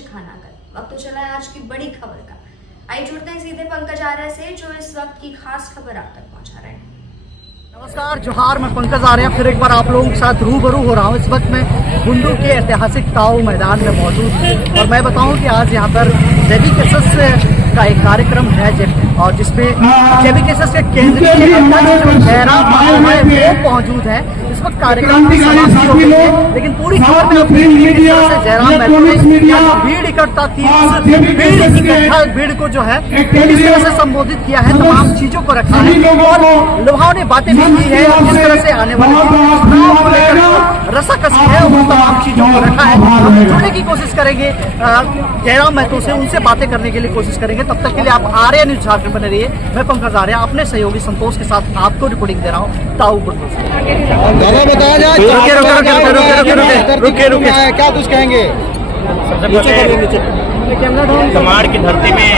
से खाना कर। वक्त तो चला है आज की बड़ी खबर का। आइए जुड़ते हैं सीधे पंकज आर्य से, जो इस वक्त की खास खबर आप तक पहुंचा रहे हैं। नमस्कार, जोहार। मैं पंकज आर्य फिर एक बार आप लोगों के साथ रूबरू हो रहा हूँ। इस वक्त मैं बुंडू के ऐतिहासिक ताऊ मैदान में मौजूद हूँ और मैं बताऊँ कि आज यहाँ पर जैविक एसएस का एक कार्यक्रम है और जिसमें जैविक एसएस के केंद्रीय अध्यक्ष जयराम वो मौजूद है। इस वक्त कार्यक्रम की समाप्ति हो गई है, लेकिन पूरी खबर में जयराम भीड़ इकट्ठा थी, भीड़ को जो है इस तरह से संबोधित किया है, तमाम चीजों को रखा है और लुभावनी बातें भी की है। जिस तरह से आने वाले रसाकसी है उन तमाम चीजों को रखा है। हम जुड़ने की कोशिश करेंगे जयराम महतो से, उनसे बातें करने के लिए कोशिश करेंगे। तब तक के लिए आप आर्य न्यूज झारखंड बने रहिए। मैं पंकज आर्य अपने सहयोगी संतोष के साथ आपको रिपोर्टिंग दे रहा हूँ ताऊ बुंडू से। बताया जाए रुके क्या कुछ कहेंगे? तमाड़ की धरती में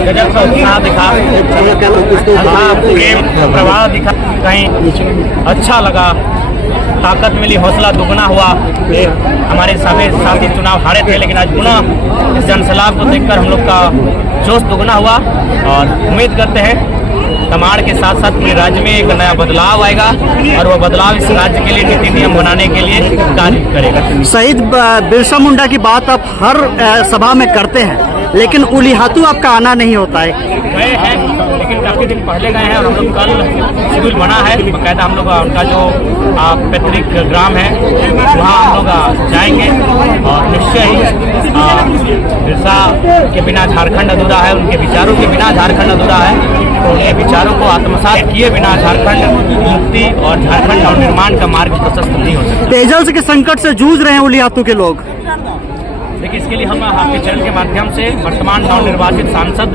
गजब का उत्साह दिखा, प्रेम प्रवाह दिखा, कहीं अच्छा लगा, ताकत मिली, हौसला दुगना हुआ। हमारे साथी चुनाव हारे थे, लेकिन आज पुनः जनसलाब को देखकर हम लोग का जोश दुगना हुआ और उम्मीद करते हैं तमाड़ के साथ साथ पूरे राज्य में एक नया बदलाव आएगा और वह बदलाव इस राज्य के लिए नीति नियम बनाने के लिए कार्य करेगा। शहीद बिरसा मुंडा की बात आप हर सभा में करते हैं, लेकिन उलिहातू आपका आना नहीं होता है। गए हैं, लेकिन काफी दिन पहले गए हैं और हम लोग कल शेड्यूल बना है बकायदा। हम लोग उनका जो पैतृक ग्राम है वहाँ हम लोग जाएंगे और निश्चय ही बिरसा के बिना झारखंड अधूरा है, उनके विचारों के बिना झारखंड अधूरा है। तो उनके विचारों को आत्मसात किए बिना झारखंड मुक्ति और झारखंड नवनिर्माण का मार्ग प्रशस्त नहीं हो सकता। पेयजल के संकट से जूझ रहे हैं उलिहातू के लोग। देखिए, इसके लिए हम आपके चैनल के माध्यम से वर्तमान नवनिर्वाचित सांसद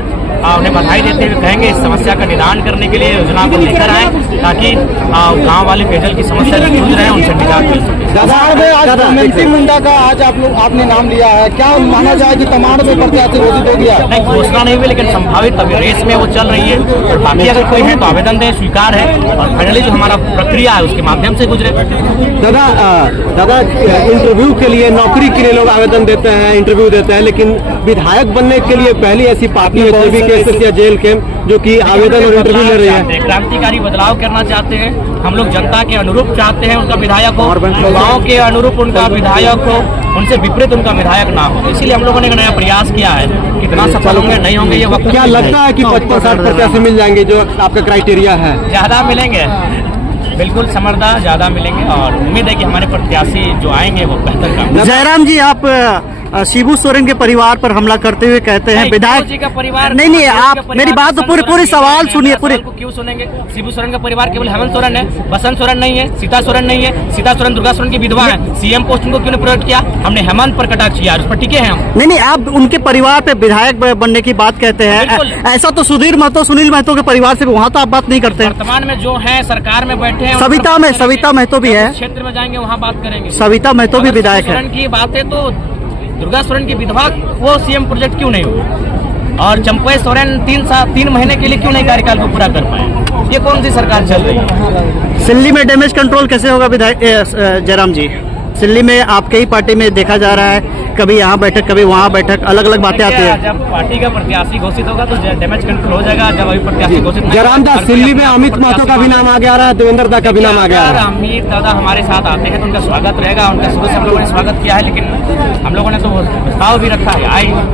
उन्हें बधाई देते हुए कहेंगे इस समस्या का निदान करने के लिए योजना को लेकर आए, ताकि गांव वाले पेयजल की समस्या से जूझ रहे हैं उनसे निजात मिल सके। आज मुंडा का आज आपने नाम लिया है, क्या माना जाए कि तमाड़ में प्रत्याशी घोषित हो गया? नहीं, घोषणा नहीं हुई, लेकिन संभावित अभी रेस में वो चल रही है और बाकी अगर कोई है तो आवेदन दें, स्वीकार है और फाइनली जो हमारा प्रक्रिया है उसके माध्यम से गुजरे। दादा इंटरव्यू के लिए, नौकरी के लिए लोग आवेदन देते हैं, इंटरव्यू देते हैं, लेकिन विधायक बनने के लिए पहली ऐसी पार्टी है या जेल कैंप जो कि आवेदन और इंटरव्यू ले रही है। क्रांतिकारी बदलाव करना चाहते हैं हम लोग, जनता के अनुरूप चाहते हैं उनका विधायक हो, गाँव के अनुरूप उनका विधायक हो, उनसे विपरीत उनका विधायक ना हो। इसीलिए हम लोगों ने एक नया प्रयास किया है। कितना सफल होंगे नहीं होंगे ये वक्त। क्या लगता है कि 55-60 प्रत्याशी मिल जाएंगे जो आपका क्राइटेरिया है? ज्यादा मिलेंगे, बिल्कुल समझदार ज्यादा मिलेंगे और उम्मीद है कि हमारे प्रत्याशी जो आएंगे वो बेहतर काम। जयराम जी, आप शिबू सोरेन के परिवार पर हमला करते हुए कहते हैं विधायक जी का परिवार नहीं, आप मेरी बात तो पूरी सवाल सुनिए। पूरे क्यों सुनेंगे? शिबू सोरेन का परिवार केवल हेमंत सोरेन है, बसंत सोरेन नहीं है, सीता सोरेन नहीं है। सीता सोरेन दुर्गा सोरेन की विधवा है। सीएम पोस्ट उनको क्यों नहीं प्रोवाइड किया? हमने हेमंत पर कटाक्ष किया, उस पर टिके हैं हम। नहीं, आप उनके परिवार पे विधायक बनने की बात कहते हैं। ऐसा तो सुधीर महतो, सुनील महतो के परिवार से वहाँ तो आप बात नहीं करते। वर्तमान में जो है सरकार में बैठे हैं, सविता महतो भी है, क्षेत्र में जाएंगे वहाँ बात करेंगे। सविता महतो भी विधायक है। की बात है तो दुर्गा सोरेन की विधवा वो सीएम प्रोजेक्ट क्यों नहीं हुआ? और चंपई सोरेन 3 महीने के लिए क्यों नहीं कार्यकाल को पूरा कर पाए? ये कौन सी सरकार चल रही है? सिल्ली में डैमेज कंट्रोल कैसे होगा विधायक जयराम जी? सिल्ली में आपके ही पार्टी में देखा जा रहा है, कभी यहाँ बैठक कभी वहाँ बैठक, अलग अलग बातें आती है। जब पार्टी का प्रत्याशी घोषित होगा तो डैमेज कंट्रोल हो जाएगा। जब अभी प्रत्याशी घोषित जयराम दास, दिल्ली में अमित महतो का भी नाम आ गया रहा है, देवेंद्र दा का भी नाम आ गया है। अमित दादा हमारे साथ आते हैं तो उनका स्वागत रहेगा। उनका शुरू से हम लोगों ने स्वागत किया है, लेकिन हम लोगों ने तो प्रस्ताव भी रखा है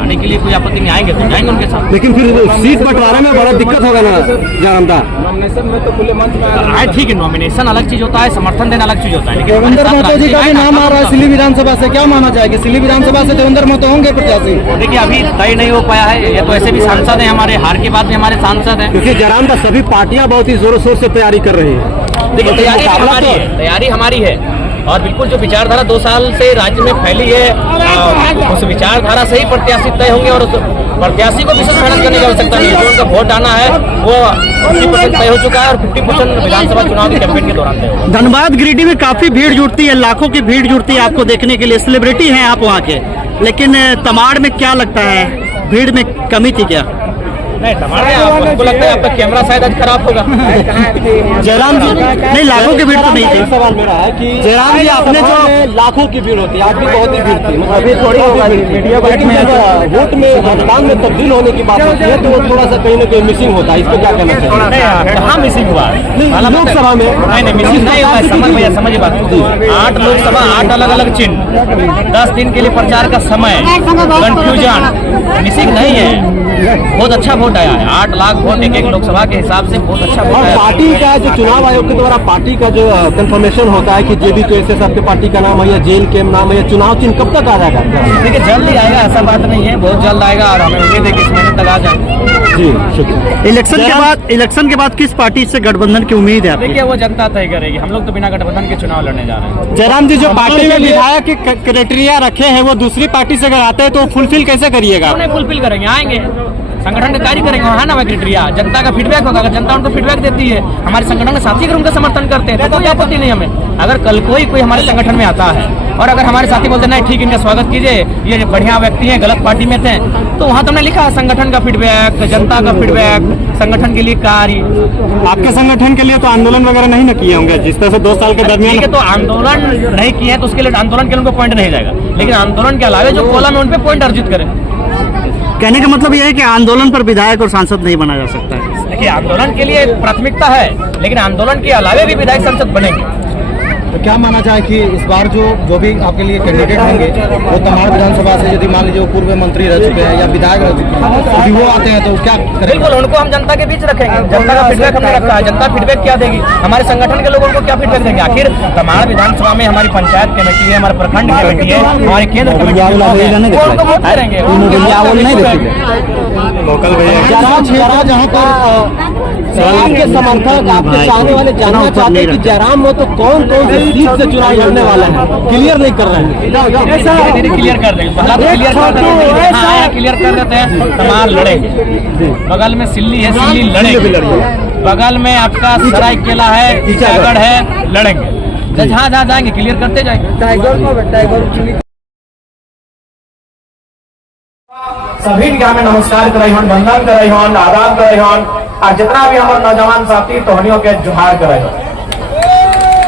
आने के लिए। कोई आपत्ति नहीं, आएंगे तो जाएंगे उनके साथ। लेकिन फिर सीट बंटवारे में बड़ा दिक्कत होगा ना जयराम दा? नॉमिनेशन में तो खुले मंच में ठीक है, नॉमिनेशन अलग चीज होता है, समर्थन देना अलग चीज होता है। देवेंद्र महतो जी का भी नाम आ रहा है सिल्ली विधानसभा से, क्या माना जाएगा? सिल्ली विधानसभा से देवेंद्र महतो होंगे प्रत्याशी? देखिए, अभी तय नहीं हो पाया है। ये तो ऐसे भी सांसद हैं, हमारे हार के बाद में हमारे सांसद हैं। क्योंकि जयराम दा सभी पार्टियां बहुत ही जोरों शोर से तैयारी कर रही है। देखिए, तैयारी हमारी है और बिल्कुल जो विचारधारा 2 साल से राज्य में फैली है उस विचारधारा से ही प्रत्याशी तय होंगे और उस प्रत्याशी को विशेष मेहनत करने की आवश्यकता नहीं है। जो उनका वोट आना है वो 50% तय हो चुका है और 50% विधानसभा चुनाव के कैंपेन के दौरान तय होगा। धनबाद गिरिडीह में काफी भीड़ जुटती है, लाखों की भीड़ जुटती है आपको देखने के लिए, सेलिब्रिटी हैं आप वहाँ के, लेकिन तमाड़ में क्या लगता है भीड़ में कमी थी क्या? नहीं टमाटर आपको लगता है आपका कैमरा शायद आज खराब होगा। जयराम जी नहीं, लाखों की भीड़ तो नहीं थी। सवाल मेरा है कि जयराम जी आपने जो लाखों की भीड़ होती है, आज भी बहुत ही भीड़ थी, अभी थोड़ी वोट में मतदान में तब्दील होने की बात होती है तो वो थोड़ा सा कहीं ना कहीं मिसिंग होता है, इस पर क्या कहना चाहिए? कहाँ मिसिंग हुआ? लोकसभा में नहीं मिसिंग नहीं हुआ। समझ भैया समझिए बात, 8 लोकसभा 8 अलग अलग चिन्ह, 10 दिन के लिए प्रचार का समय, कंफ्यूजन, मिसिंग नहीं है। बहुत अच्छा वोट आया है, 8 लाख वोट एक लोकसभा के हिसाब से बहुत अच्छा वोट आया। पार्टी का जो चुनाव आयोग के द्वारा पार्टी का जो कंफर्मेशन होता है कि JB KSS आपके पार्टी का नाम है या जेल के नाम है या चुनाव चिन्ह कब तक आ जाएगा? देखिए जल्द ही आएगा, ऐसा बात नहीं है, बहुत जल्द आएगा और हमें उम्मीद है कि इस महीने तक आ जाए। जी शुक्रिया। इलेक्शन के बाद किस पार्टी से गठबंधन की उम्मीद है आपकी? देखिए वो जनता तय करेगी, हम लोग तो बिना गठबंधन के चुनाव लड़ने जा रहे हैं। जयराम जी, जो पार्टी में विधायक के क्राइटेरिया रखे हैं वो दूसरी पार्टी से अगर आते हैं तो फुलफिल कैसे करिएगा? उन्हें फुलफिल करेंगे, आएंगे संगठन का कार्य करेंगे, वहाँ ना क्राइटेरिया जनता का फीडबैक होगा, अगर जनता उनको फीडबैक देती है, हमारे संगठन के साथी अगर उनका समर्थन करते हैं तो कोई आपत्ति नहीं हमें। अगर कल कोई हमारे संगठन में आता है और अगर हमारे साथी बोलते नहीं ठीक इनका स्वागत कीजिए, ये बढ़िया व्यक्ति हैं, गलत पार्टी में थे, तो वहाँ तो हमने लिखा है संगठन का फीडबैक, जनता का फीडबैक, संगठन के लिए कार्य। आपके संगठन के लिए तो आंदोलन वगैरह नहीं न किए होंगे जिस तरह से 2 साल के दरमियान? ठीक है, तो आंदोलन नहीं किए तो उसके लिए आंदोलन के लिए उनको पॉइंट नहीं जाएगा, लेकिन आंदोलन के अलावा जो कॉलम है उन पे पॉइंट अर्जित करें। कहने का मतलब यह है कि आंदोलन पर विधायक और सांसद नहीं बना जा सकता है। देखिए आंदोलन के लिए प्राथमिकता है, लेकिन आंदोन के अलावा भी विधायक संसद बनेंगे। तो क्या माना जाए कि इस बार जो भी आपके लिए कैंडिडेट होंगे वो तमाम विधानसभा से, यदि मान लीजिए वो पूर्व मंत्री रह चुके हैं या विधायक रह चुके हैं, यदि वो आते हैं तो क्या करेंगे? बिल्कुल, उनको हम जनता के बीच रखेंगे, जनता का फीडबैक हमने रखा है, जनता फीडबैक क्या देगी, हमारे संगठन के लोगों को क्या फीडबैक देंगे। आखिर तमाड़ विधानसभा में हमारी पंचायत कमेटी है, हमारे प्रखंड कमेटी है, हमारे केंद्र कमेटी है, वो उनको वोट करेंगे। लोकल भैया जहाँ पर आपके समर्थक, आपके चाहने वाले जानना चाहते हैं कि जयराम वो तो कौन से सीट से चुनाव लड़ने वाला है, क्लियर नहीं कर रहे हैं। धीरे क्लियर कर देंगे, क्लियर कर देते हैं, तमाम लड़ेंगे। बगल में सिल्ली है, सिल्ली लड़ेंगे, बगल में आपका सरायकेला है, टीचागढ़ है, लड़ेंगे। जहाँ जहाँ जाएंगे क्लियर करते जाएंगे। सभी के हमें नमस्कार कराई हन, वंदन कराई हन, आदाब कराई हन, और जितना भी हमारे नौजवान साथी तोहनियों के जोहार कराई हन।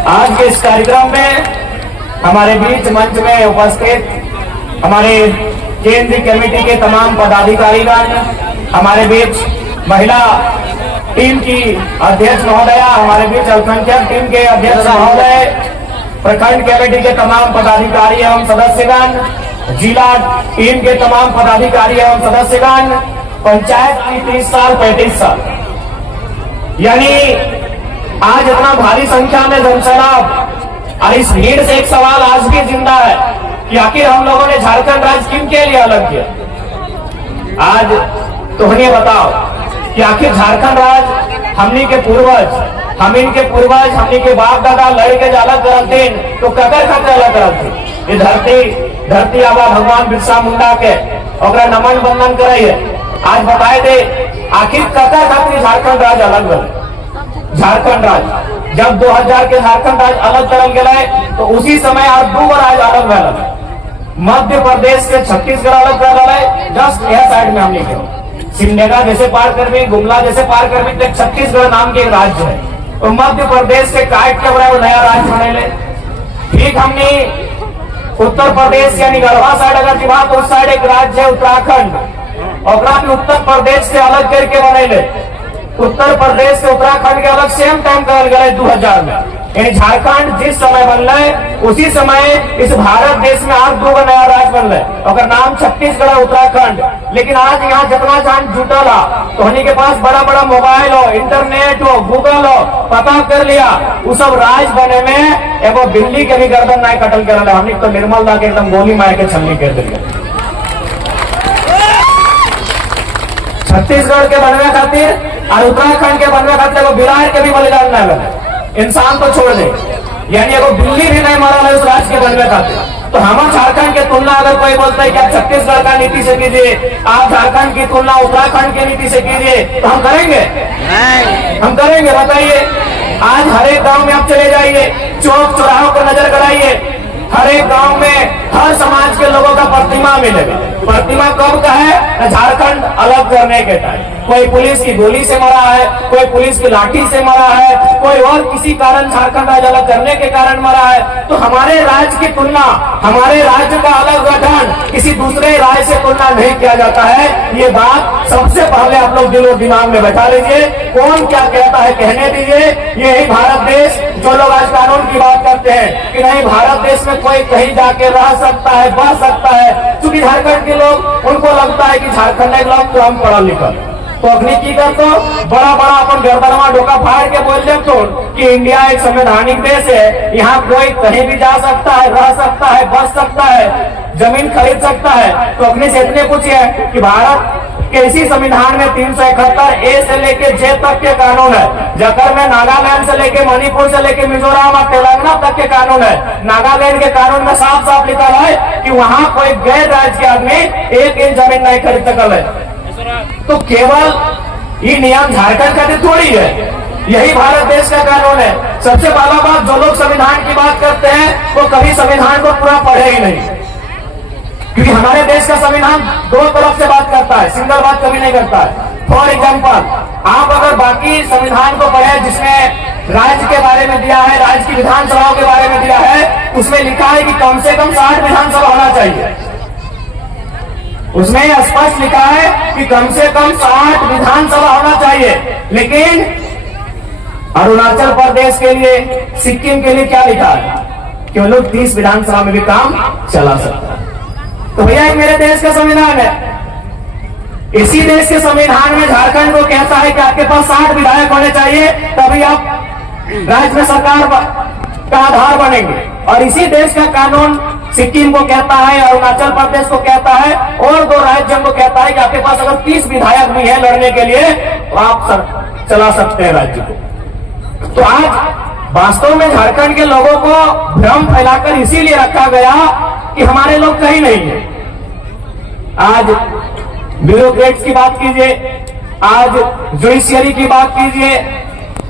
आज के इस कार्यक्रम में हमारे बीच मंच में उपस्थित हमारे केंद्रीय कमेटी के तमाम पदाधिकारीगण, हमारे बीच महिला टीम की अध्यक्ष महोदया, हमारे बीच अल्पसंख्यक टीम के अध्यक्ष महोदय, प्रखंड कमेटी के तमाम पदाधिकारी एवं सदस्यगण, जिला टीम के तमाम पदाधिकारी एवं सदस्यगण, पंचायत की 30 साल 35 साल, यानी आज इतना भारी संख्या में जनसैलाब, और इस भीड़ से एक सवाल आज भी जिंदा है कि आखिर हम लोगों ने झारखंड राज्य किन के लिए अलग किया। आज तुमने बताओ कि आखिर झारखंड राज्य हमनी के पूर्वज, हमनी के बाप दादा लड़ के अलग करते तो ककर खाते अलग करते। ये धरती आबा भगवान बिरसा मुंडा के और नमन बंदन करे। आज बताए दे आखिर ककर खातिर झारखंड राज्य अलग बने। झारखंड राज्य जब 2000 के झारखंड राज्य अलग करल गए तो उसी समय आज 2 राज्य अलग भेल। मध्य प्रदेश के छत्तीसगढ़ अलग कर रहा, जस्ट यह साइड में हमने के सिमडेगा जैसे पार कर भी, गुमला जैसे पार कर भी, तो छत्तीसगढ़ नाम के एक राज्य है, तो मध्य प्रदेश के काट के बड़ा नया राज्य बने। ठीक हमने उत्तर प्रदेश यानी गढ़वा साइड अगर की बात, उस साइड एक राज्य है उत्तराखंड, और उत्तर प्रदेश से अलग करके बने। उत्तर प्रदेश से उत्तराखंड के अलग सेम टाइम कर गए 2000 में। यानी झारखंड जिस समय बन रहे उसी समय इस भारत देश में आज 2 नया राज्य बन रहे, और नाम छत्तीसगढ़ उत्तराखंड। लेकिन आज यहाँ जितना जान जुटल तो हनी के पास बड़ा बड़ा मोबाइल हो, इंटरनेट हो, गूगल हो, पता कर लिया, वो सब राज्य बने में एगो बिल्ली के भी गर्दन नहीं कटल कर रहे। हमने तो निर्मल दा के एकदम गोली मार के छलनी कर दिया। छत्तीसगढ़ के बनवे खातिर और उत्तराखंड के बनवे खातिर बिरार के भी बलिदान न लगे, इंसान को छोड़ दे, यानी एगो बिल्ली भी नहीं मारा है उस राज्य के बनवे खातिर। तो हम झारखंड की तुलना अगर कोई बोलता है कि आप छत्तीसगढ़ का नीति से कीजिए, आप झारखंड की तुलना उत्तराखंड की नीति से कीजिए, तो हम करेंगे? हम करेंगे? बताइए। आज हर एक गांव में आप चले जाइए, चौक चौराहों पर नजर गड़ाइए, हर एक गांव में हर समाज के लोगों का प्रतिमा मिलेगा। प्रतिमा कब का है? झारखंड अलग करने के टाइम। कोई पुलिस की गोली से मरा है, कोई पुलिस की लाठी से मरा है, कोई और किसी कारण झारखंड राज्य अलग करने के कारण मरा है। तो हमारे राज्य की तुलना, हमारे राज्य का अलग गठन किसी दूसरे राज्य से तुलना नहीं किया जाता है। ये बात सबसे पहले आप लोग दिल और दिमाग में बैठा लीजिए। कौन क्या कहता है कहने दीजिए। यही भारत देश, जो लोग आज कानून की बात करते हैं कि नहीं भारत देश में कोई कहीं जाके रह सकता है, बस सकता है, क्योंकि झारखंड के लोग, उनको लगता है कि झारखंड के लोग तो हम पढ़ा लिखा, तो अग्नि की कर तो बड़ा बड़ा अपन गर्दनमा डोका फाड़ के बोल जब तो कि इंडिया एक संवैधानिक देश है, यहाँ कोई कहीं भी जा सकता है, रह सकता है, बस सकता है, जमीन खरीद सकता है। तो अग्नि से इतने पूछिए कि भारत के इसी संविधान में 371 ए से लेके जे तक के कानून है। जकर में नागालैंड से लेके मणिपुर से लेके मिजोरम और तेलंगाना तक के कानून है। नागालैंड के कानून में साफ साफ लिखा है कि वहाँ कोई गैर राज्य के आदमी 1 इंच जमीन नहीं खरीद सकल है। तो केवल ये नियम झारखंड का थोड़ी है, यही भारत देश का कानून है। सबसे पहला बात, जो लोग संविधान की बात करते हैं वो कभी संविधान को पूरा पढ़े ही नहीं, क्योंकि हमारे देश का संविधान दो तरफ से बात करता है, सिंगल बात कभी नहीं करता है। फॉर एग्जाम्पल, आप अगर बाकी संविधान को पढ़े जिसमें राज्य के बारे में दिया है, राज्य की विधानसभाओं के बारे में दिया है, उसमें लिखा है कि कम से कम 60 विधानसभा होना चाहिए। उसमें स्पष्ट लिखा है कि कम से कम 60 विधानसभा होना चाहिए। लेकिन अरुणाचल प्रदेश के लिए, सिक्किम के लिए क्या लिखा है कि वो लोग 30 विधानसभा में भी काम चला सकता है। तो भैया ये मेरे देश का संविधान है। इसी देश के संविधान में झारखंड को कहता है कि आपके पास 60 विधायक होने चाहिए, तभी आप राज्य में सरकार का आधार बनेंगे। और इसी देश का कानून सिक्किम को कहता है, अरुणाचल प्रदेश को कहता है, और 2 राज्यों को कहता है कि आपके पास अगर 30 विधायक भी है लड़ने के लिए तो आप चला सकते हैं राज्य को। तो आज वास्तव में झारखंड के लोगों को भ्रम फैलाकर इसीलिए रखा गया कि हमारे लोग कहीं नहीं है। आज ब्यूरोक्रेट्स की बात कीजिए, आज जुडिशियरी की बात कीजिए,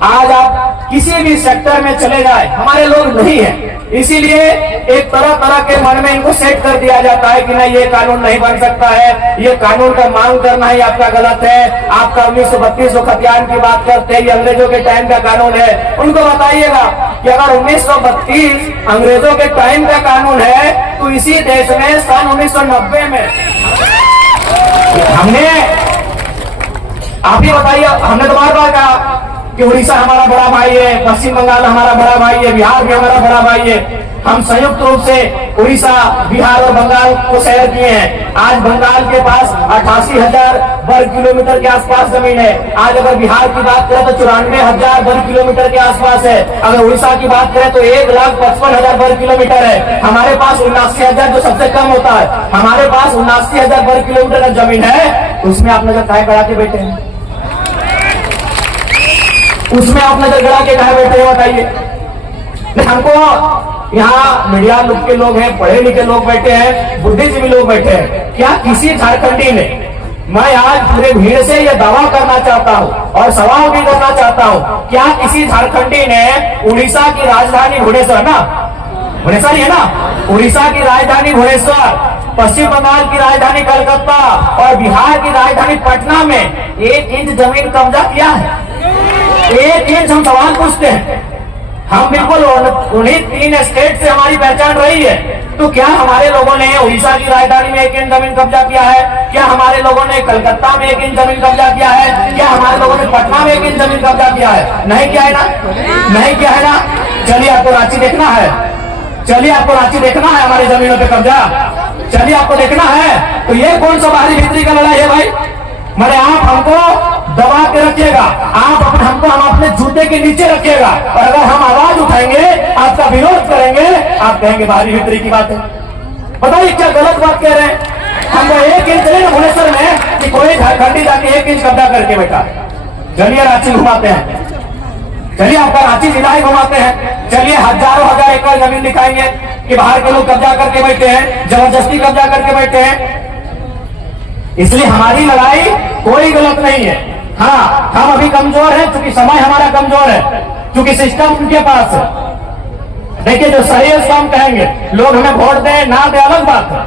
आज आप किसी भी सेक्टर में चले जाए हमारे लोग नहीं है। इसीलिए एक तरह तरह के मन में इनको सेट कर दिया जाता है कि नहीं ये कानून नहीं बन सकता है, ये कानून का मांग करना ही आपका गलत है। आपका 1932 खतियान की बात करते हैं, ये अंग्रेजों के टाइम का कानून है। उनको बताइएगा कि अगर 1932 अंग्रेजों के टाइम का कानून है तो इसी देश में सन 1990 में हमने, आप ही बताइए, हमने तो बार बार कहा कि उड़ीसा हमारा बड़ा भाई है, पश्चिम बंगाल हमारा बड़ा भाई है, बिहार भी हमारा बड़ा भाई है। हम संयुक्त रूप से उड़ीसा, बिहार और बंगाल को शेयर किए हैं। आज बंगाल के पास 88,000 वर्ग किलोमीटर के आसपास जमीन है। आज अगर बिहार की बात करें तो 94,000 वर्ग किलोमीटर के आसपास है। अगर उड़ीसा की बात करें तो 1,55,000 वर्ग किलोमीटर है। हमारे पास 79,000 जो सबसे कम होता है, हमारे पास 79,000 वर्ग किलोमीटर का जमीन है। उसमें आप नजर काहे गड़ा के बैठे हैं? उसमें आप नजर गड़ा के काहे बैठे हैं बताइए। हमको यहाँ मीडिया लोग के लोग हैं, पढ़े लिखे लोग बैठे हैं, बुद्धिजीवी लोग बैठे हैं, क्या किसी झारखंडी ने, मैं आज पूरे भीड़ से यह दावा करना चाहता हूँ और सवाल भी करना चाहता हूँ, क्या किसी झारखंडी ने उड़ीसा की राजधानी भुवनेश्वर, ना भुवनेश्वर है ना, उड़ीसा की राजधानी भुवनेश्वर, पश्चिम बंगाल की राजधानी कलकत्ता और बिहार की राजधानी पटना में 1 इंच जमीन कब्जा किया है? 1 इंच हम सवाल पूछते हैं। हम बिल्कुल उन्हीं 3 स्टेट से हमारी पहचान रही है, तो क्या हमारे लोगों ने उड़ीसा की राजधानी में 1 इंच जमीन कब्जा किया है? क्या हमारे लोगों ने कलकत्ता में 1 इंच जमीन कब्जा किया है? क्या हमारे लोगों ने पटना में 1 इंच जमीन कब्जा किया है? नहीं किया है ना, नहीं किया है ना। चलिए आपको रांची देखना है, चलिए आपको रांची देखना है हमारी जमीनों पे कब्जा, चलिए आपको देखना है। तो ये कौन सा बाहरी भीतरी का लड़ाई है भाई? मैंने आप हमको दबा के रखिएगा, आप हमको हम अपने जूते के नीचे रखिएगा, और अगर हम आवाज उठाएंगे, आपका विरोध करेंगे, आप कहेंगे बाहरी भीतरी की बात है। बताइए क्या गलत बात कह रहे हैं? हमको 1 इंच चले ना भुवनेश्वर में कि कोई झारखंडी जाके 1 इंच कब्जा करके बैठा। चलिए रांची घुमाते हैं, चलिए आपका रांची जिला ही घुमाते हैं, चलिए हजारों हजार एकड़ जमीन दिखाएंगे कि बाहर के लोग कब्जा करके बैठे हैं, जबरदस्ती कब्जा करके बैठे हैं। इसलिए हमारी लड़ाई कोई गलत नहीं है। हाँ, हम अभी कमजोर हैं क्योंकि समय हमारा कमजोर है, क्योंकि सिस्टम उनके पास है। देखिए जो सही है उसको हम कहेंगे, लोग हमें वोट दें ना दे अलग बात है,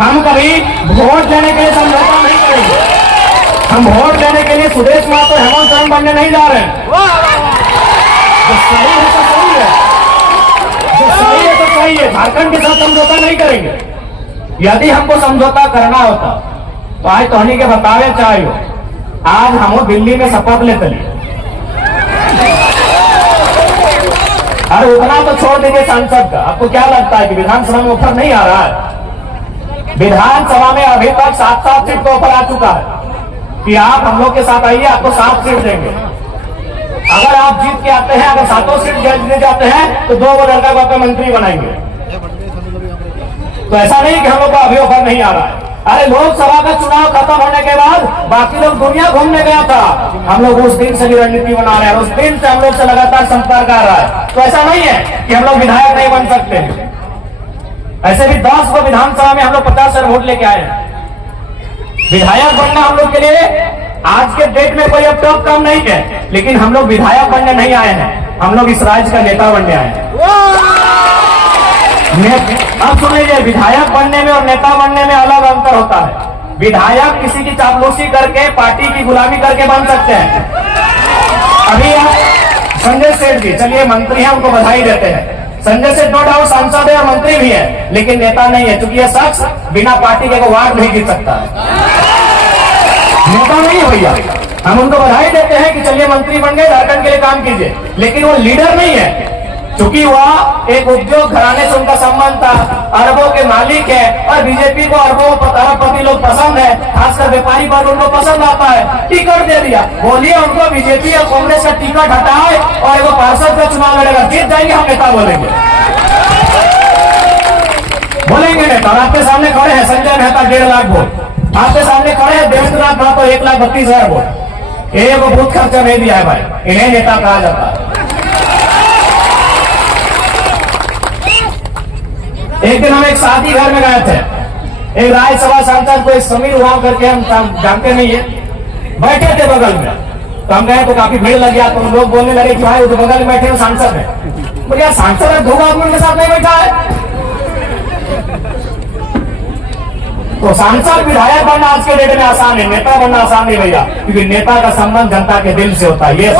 हम कभी वोट देने के लिए समझौता नहीं करेंगे। हम वोट लेने के लिए सुदेश महतो हेमंत सोरेन बनने नहीं जा रहे हैं। जो सही है तो सही है, जो सही है तो सही है। झारखंड के साथ समझौता नहीं करेंगे। यदि हमको समझौता करना होता तो आज तोहनी के बतावे चाहिए, आज हम दिल्ली में शपथ लेते लिए। अरे उतना तो छोड़ दीजिए सांसद का, आपको क्या लगता है कि विधानसभा में ऑफर नहीं आ रहा है? विधानसभा में अभी तक 7 सीट का ऑफर आ चुका है कि आप हम लोग के साथ आइए, आपको 7 सीट देंगे। अगर आप जीत के आते हैं, अगर 7 सीट जीत जाते हैं तो 2 लड़का को आपका मंत्री बनाएंगे। तो ऐसा नहीं कि हम लोग का अभी ऑफर नहीं आ रहा है। अरे लोकसभा का चुनाव खत्म होने के बाद बाकी लोग दुनिया घूमने गया था, हम लोग उस दिन से भी रणनीति बना रहे हैं, उस दिन से हम लोग से लगातार संपर्क आ रहा है। तो ऐसा नहीं है कि हम लोग विधायक नहीं बन सकते हैं। ऐसे भी 10 को विधानसभा में हम लोग 50 वोट लेके आए हैं। विधायक बनना हम लोग के लिए आज के डेट में कोई अब टॉप काम नहीं है, लेकिन हम लोग विधायक बनने नहीं आए हैं, हम लोग इस राज्य का नेता बनने आए हैं। अब सुनिए, विधायक बनने में और नेता बनने में अलग अंतर होता है। विधायक किसी की चापलूसी करके, पार्टी की गुलामी करके बन सकते हैं। अभी आप संजय सेठ जी, चलिए मंत्री हैं, उनको बधाई देते हैं। संजय सेठ नो डाउट सांसद है और मंत्री भी है, लेकिन नेता नहीं है, क्योंकि यह शख्स बिना पार्टी के वार्ड नहीं जीत सकता है। नेता नहीं है भैया। हम उनको बधाई देते हैं कि चलिए मंत्री बन गए, झारखंड के लिए काम कीजिए, लेकिन वो लीडर नहीं है। क्योंकि वह एक उद्योग घराने से उनका संबंध था, अरबों के मालिक है, और बीजेपी को अरबों अरबपति लोग पसंद है, खासकर व्यापारी वर्ग उनको पसंद आता है। टिकट दे दिया, बोलिए उनको बीजेपी और कांग्रेस का टिकट हटाए और वो पार्षद का चुनाव लड़ेगा, जीत जाएंगे, हम नेता बोलेंगे नेता। और आपके सामने खड़े हैं संजय मेहता 1.5 लाख वोट, आपके सामने खड़े हैं देवेंद्रनाथ महतो 1,32,000 वोट। एक बूथ खर्चा नहीं दिया है भाई, इन्हें नेता कहा जाता है। एक दिन हम एक शादी घर में गए थे, एक राज्यसभा सांसद को समीर उरांव करके, हम जानते नहीं है, बैठे थे बगल में। तो हम गए तो काफी भीड़ लगी, तो लोग बोलने लगे कि भाई वो बगल में बैठे हो सांसद है। बोले यार सांसद है, 2 आदमी के साथ नहीं बैठा है। तो सांसद विधायक बनना आज के डेट में आसान है, नेता बनना आसान नहीं भैया, क्योंकि नेता का संबंध जनता के दिल से होता है। ये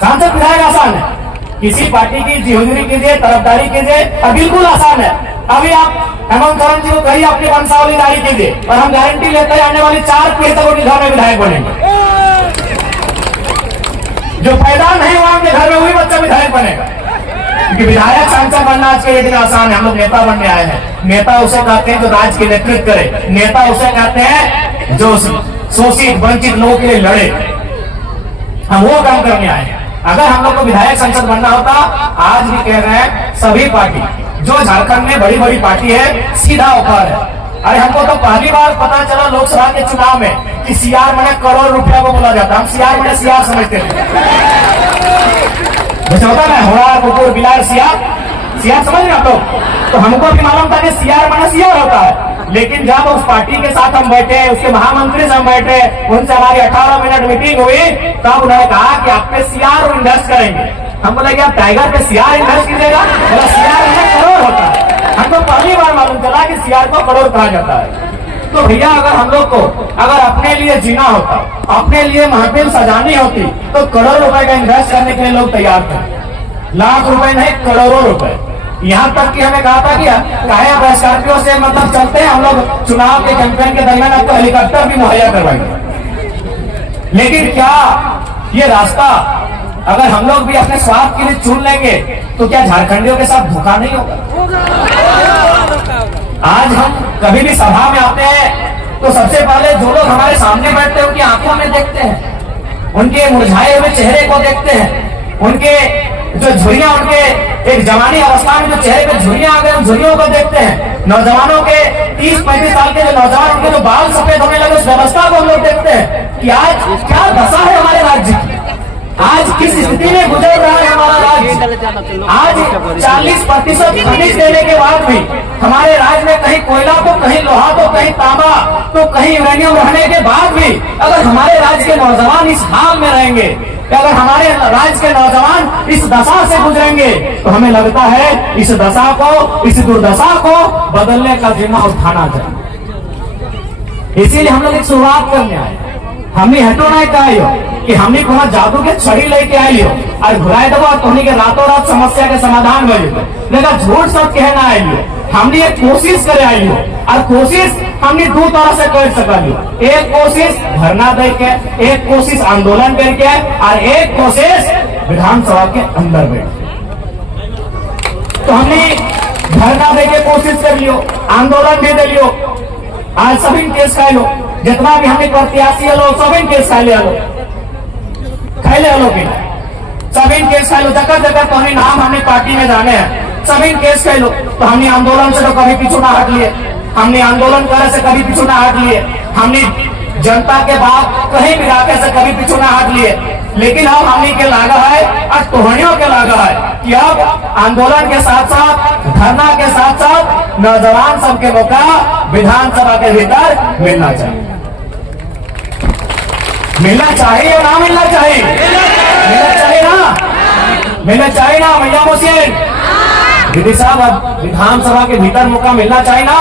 सांसद विधायक आसान है, किसी पार्टी की जिहुजरी कीजिए, तरफदारी कीजिए, और बिल्कुल आसान है। अभी आप हेमंत सोरेन जी को कहिए अपनी वंशावली जारी कीजिए, और हम गारंटी लेते हैं आने वाली 4 पीढ़ी तक उनके घर में विधायक बनेंगे। जो पैदा नहीं हुआ उनके घर में वही बच्चा विधायक बनेगा, क्योंकि विधायक सांसद बनना आज के डेट में आसान है। हम लोग नेता बनने आए हैं। नेता उसे कहते हैं जो राज्य की नेतृत्व करे, नेता उसे कहते हैं जो शोषित वंचित लोगों के लिए लड़े। हम वो काम करने आए हैं। अगर हम लोग को विधायक संसद बनना होता, आज भी कह रहे हैं सभी पार्टी जो झारखंड में बड़ी बड़ी पार्टी है, सीधा ऑफर है। अरे हमको तो पहली बार पता चला लोकसभा के चुनाव में कि सीआर मने करोड़ रुपया को बोला जाता। हम सीआर मने सीआर समझते थे, जैसे होता है होड़ा कुकुर बिलार सीआर समझ रहे आप लोग। तो हमको भी मालूम था कि सीआर मने सीआर होता है, लेकिन जब उस पार्टी के साथ हम बैठे, उसके महामंत्री से हम बैठे, उनसे हमारी 18 मिनट मीटिंग हुई, तब उन्होंने कहा कि आप पे सीआर इन्वेस्ट करेंगे। हम बोले कि आप टाइगर पे सीआर इन्वेस्ट कीजिएगा? बोला सीआर में करोड़ होता है। हमको पहली बार मालूम चला कि सीआर को करोड़ कहा जाता है। तो भैया अगर हम लोग को अगर अपने लिए जीना होता, अपने लिए महफिल सजानी होती, तो करोड़ रुपए का इन्वेस्ट करने के लिए लोग तैयार थे। लाख रुपए नहीं, करोड़ों रुपए। यहाँ तक कि हमें कहा था कि काहे आप स्कॉर्पियो से मतलब चलते हैं, हम लोग चुनाव के कैंपेन के दरमियान आपको हेलीकॉप्टर भी मुहैया करवाएंगे। लेकिन क्या ये रास्ता अगर हम लोग भी अपने स्वार्थ के लिए चुन लेंगे तो क्या झारखंडियों के साथ धोखा नहीं होगा? आज हम कभी भी सभा में आते हैं तो सबसे पहले जो लोग हमारे सामने बैठते हैं उनकी आंखों में देखते हैं, उनके मुरझाए हुए चेहरे को देखते हैं, उनके जो झुर्रियां, उनके एक जवानी अवस्था में जो चेहरे पे झुर्रियां आ गए, उन झुर्रियों को देखते हैं। नौजवानों के 30-35 साल के जो नौजवान, उनके जो बाल सफेद होने लगे, उस व्यवस्था को हम लोग देखते हैं कि आज क्या दशा है हमारे राज्य की, आज किस स्थिति में गुजर रहा है हमारा राज्य। आज 40% खनिज देने के बाद भी हमारे राज्य में कहीं कोयला तो कहीं लोहा तो कहीं तांबा तो कहीं यूरेनियम रहने के बाद भी अगर हमारे राज्य के नौजवान इस हाल में रहेंगे, अगर हमारे राज्य के नौजवान इस दशा से गुजरेंगे, तो हमें लगता है इस दशा को, इस दुर्दशा को बदलने का जिम्मा उठाना चाहिए। इसीलिए हम लोग एक शुरुआत करने आए। हमने हटो नहीं कहा कि हमने कोना जादू के छड़ी लेके आई हो और घुराए दबो तो के रातों रात समस्या के समाधान हो जाए, लेकिन झूठ सब कहना आई हो। हमने एक कोशिश करे आई हो और कोशिश हमने दो तरह से कर सकल। एक कोशिश धरना दे के, एक कोशिश आंदोलन करके और एक कोशिश विधानसभा के अंदर बैठ। तो हमने धरना दे के कोशिश कर लियो, आंदोलन भी दे लियो, आज सभी केस खा लो, जितना भी हमें प्रत्याशी लो सभी केस खा लो, खैले लो कि सभी केस खा लो। जगह जगह तो हमें नाम हमने पार्टी में जाने हैं, सभी केस खा लो। तो हमने आंदोलन से तो कभी पीछू ना हट लिए, हमने आंदोलन करे से कभी पीछू ना हट लिए, हमने जनता के बात कहीं भी राखे से कभी पीछू ना हट लिए। लेकिन अब हमने के लागा है और टोहनियों के लागा है कि अब आंदोलन के साथ साथ धरना के साथ साथ नौजवान सबके मौका विधानसभा के भीतर मिलना चाहिए। मिलना चाहिए या ना मिलना चाहिए? मिलना चाहिए ना, मिलना चाहिए ना मैया मोहसिन दीदी साहब, अब विधानसभा के भीतर मौका मिलना चाहिए ना।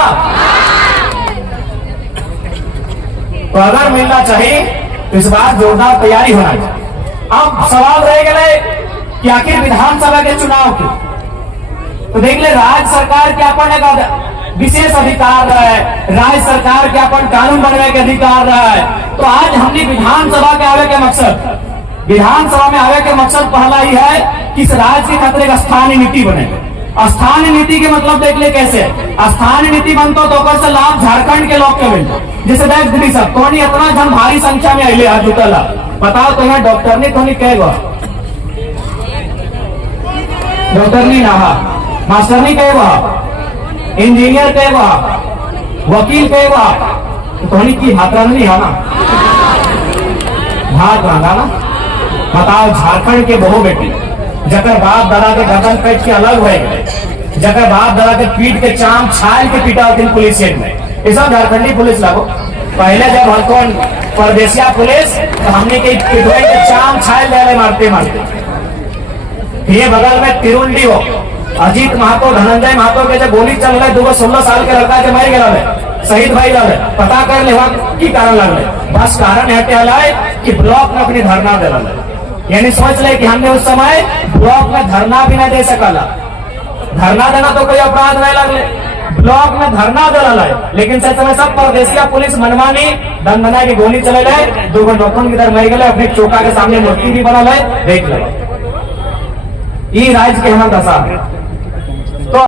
तो अगर मिलना चाहिए तो इस बार जोरदार तैयारी होना चाहिए। अब सवाल रह गए कि आखिर विधानसभा के चुनाव की तो देख ले, राज्य सरकार के अपन विशेष अधिकार रहा है, राज्य सरकार के अपन कानून बनने के अधिकार रहा है। तो आज हमने विधानसभा के आवे के मकसद, विधानसभा में आवे के मकसद पहला ही है कि इस राज्य के खतरे का स्थानीय नीति बने। स्थानीय नीति के मतलब देख ले कैसे स्थानीय नीति बनता तो से लाभ झारखंड के लोग के मिलता। जैसे देख दीदी सब तो नहीं इतना जन भारी संख्या में अले आज जुटला, बताओ तो यहाँ डॉक्टर ने तो नहीं कहेगा, डॉक्टर नहीं रहा, मास्टर नहीं कहेगा, इंजीनियर कहेगा, वकील कहेगा, तो की मात्रा नहीं है ना, भाग रहा ना। बताओ झारखंड के बहु बेटी जकर बाप दादा के गर्दन पेट के अलग हुए, जकर बाप दादा के पीठ के चाम छाल के पीटा होती पुलिस में, ऐसा झारखंडी पुलिस लागो। पहले जब हल्कोन परदेसिया पुलिस तो हमने के पिटवाई के चाम छाल ले मारते मारते। ये बगल में तिरुंडी हो अजीत महतो धनंजय महतो के जब गोली चल रहे 16 साल के लड़का के मर गया शहीद भाई रहे, पता कर ले की कारण लग बस कारण हटे हलाए कि ब्लॉक में अपनी धरना दे रहा। यानी सोच ले कि हमने उस समय ब्लॉक में धरना भी नहीं दे सकला, धरना देना तो कोई अपराध नहीं लगले, ब्लॉक में धरना दे रहा है। लेकिन से समय सब परदेसिया पुलिस मनमानी दंडना की गोली चले गए, 2 नौकन की तरह मर गए, अपने चौका के सामने मूर्ति भी बना है, देख लो। ये राज्य के हमारे दशा